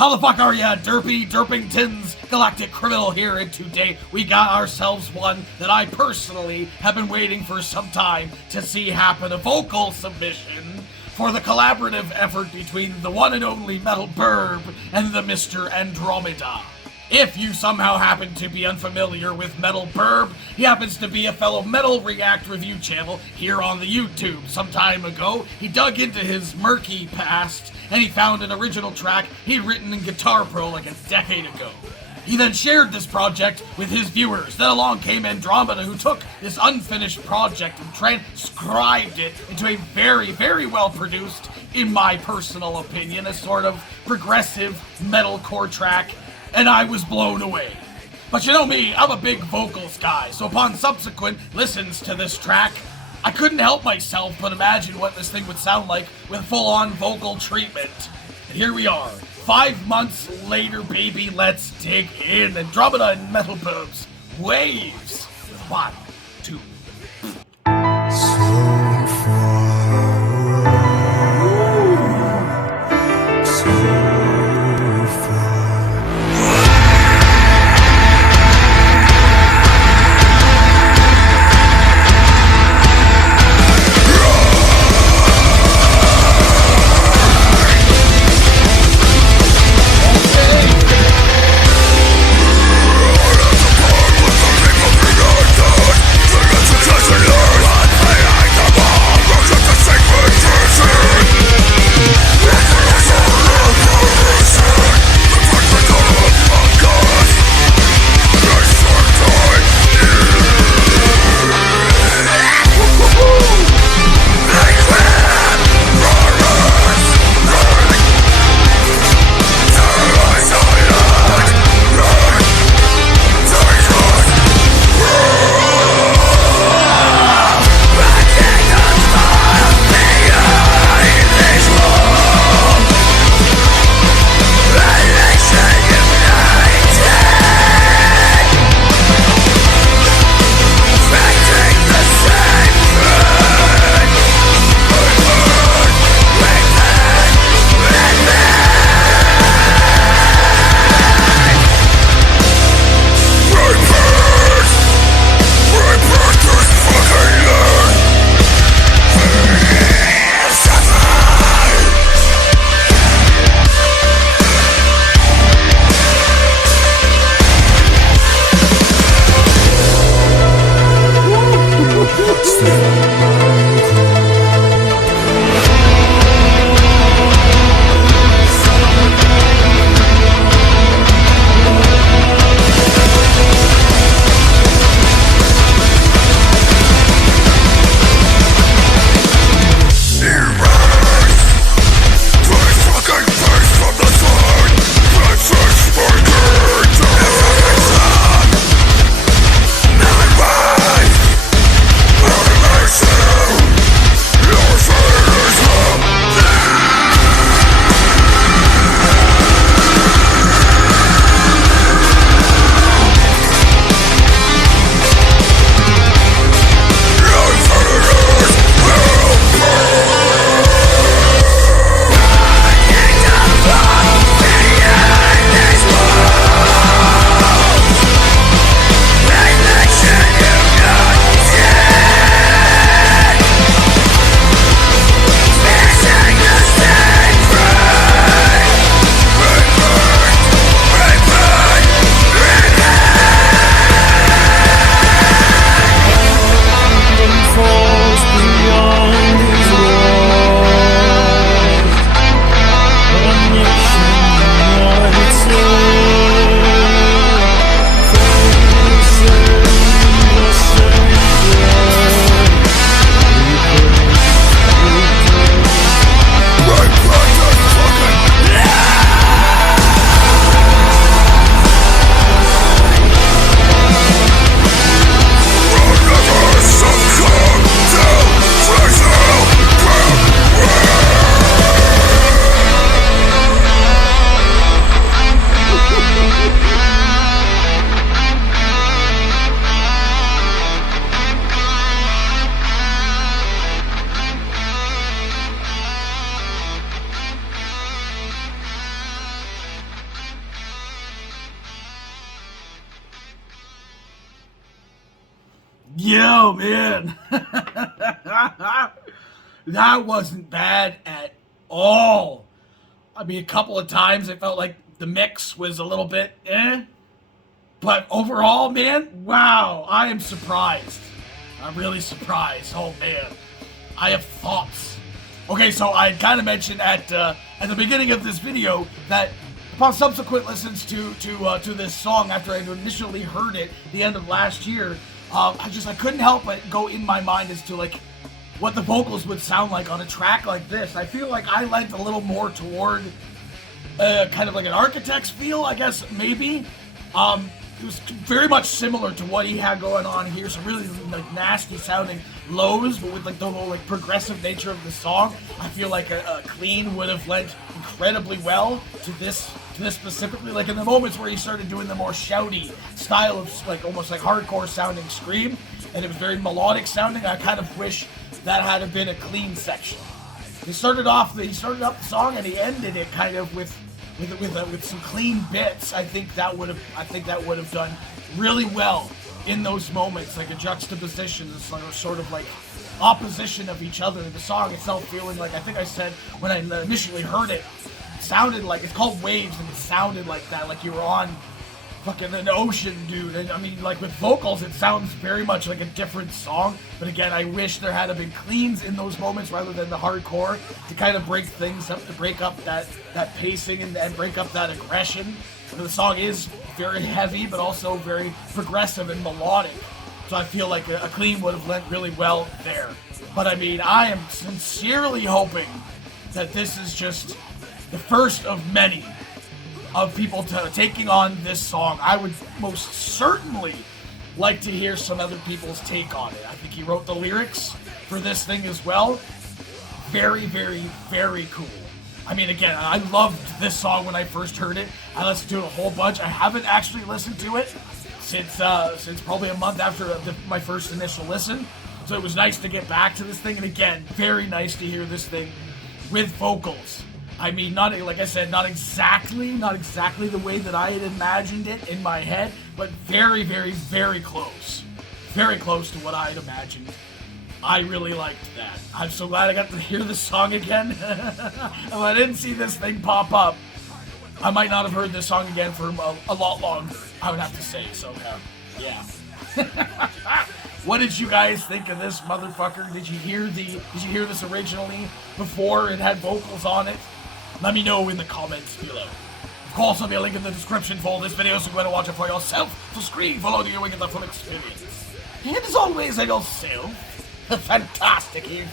How the fuck are ya, derpy derpingtons? Galactic Criminal here, and today we got ourselves one that I personally have been waiting for some time to see happen, a vocal submission for the collaborative effort between the one and only METALBIRB and the Mr. Andromida. If you somehow happen to be unfamiliar with METALBIRB, he happens to be a fellow Metal React review channel here on the YouTube. Some time ago, he dug into his murky past, and he found an original track he'd written in Guitar Pro like a decade ago. He then shared this project with his viewers. Then along came Andromida, who took this unfinished project and transcribed it into a very, very well produced, in my personal opinion, a sort of progressive metalcore track, and I was blown away. But you know me, I'm a big vocals guy, so upon subsequent listens to this track, I couldn't help myself but imagine what this thing would sound like with full-on vocal treatment. And here we are, 5 months later, baby, let's dig in. Andromida and METALBIRB's Waves. 1, 2, Yeah, man. That wasn't bad at all. I mean, a couple of times I felt like the mix was a little bit but overall, man, wow, I am surprised. I'm really surprised. Oh, man. I have thoughts. Okay, so I kind of mentioned at the beginning of this video that upon subsequent listens to this song after I initially heard it the end of last year, I couldn't help but go in my mind as to like what the vocals would sound like on a track like this. I feel like I lent a little more toward kind of like an Architect's feel, I guess, maybe. It was very much similar to what he had going on here. Some really like nasty sounding lows, but with like the whole like progressive nature of the song. I feel like a clean would have lent incredibly well to this specifically. Like in the moments where he started doing the more shouty style of like almost like hardcore sounding scream, and it was very melodic sounding. I kind of wish that had been a clean section. He started up the song and he ended it kind of with some clean bits. I think that would have done really well in those moments, like a juxtaposition, sort of like opposition of each other. The song itself feeling like, I think I said when I initially heard it, sounded like, it's called Waves, and it sounded like that, like you were on fucking an ocean, dude. And I mean, like with vocals, it sounds very much like a different song. But again, I wish there had been cleans in those moments rather than the hardcore to kind of break things up, to break up that pacing and break up that aggression. And the song is very heavy, but also very progressive and melodic. So I feel like a clean would have lent really well there. But I mean, I am sincerely hoping that this is just the first of many of people taking on this song. I would most certainly like to hear some other people's take on it. I think he wrote the lyrics for this thing as well. Very, very, very cool. I mean, again, I loved this song when I first heard it. I listened to it a whole bunch. I haven't actually listened to it since probably a month after my first initial listen. So it was nice to get back to this thing. And again, very nice to hear this thing with vocals. I mean, not exactly the way that I had imagined it in my head, but very, very, very close. Very close to what I had imagined. I really liked that. I'm so glad I got to hear the song again. If I didn't see this thing pop up, I might not have heard this song again for a lot longer, I would have to say. So, yeah. What did you guys think of this motherfucker? Did you hear this originally before it had vocals on it? Let me know in the comments below. Of course, there'll be a link in the description for this video, so go and watch it for yourself. So screen follow you and get the full experience. And as always, I yourself a fantastic evening.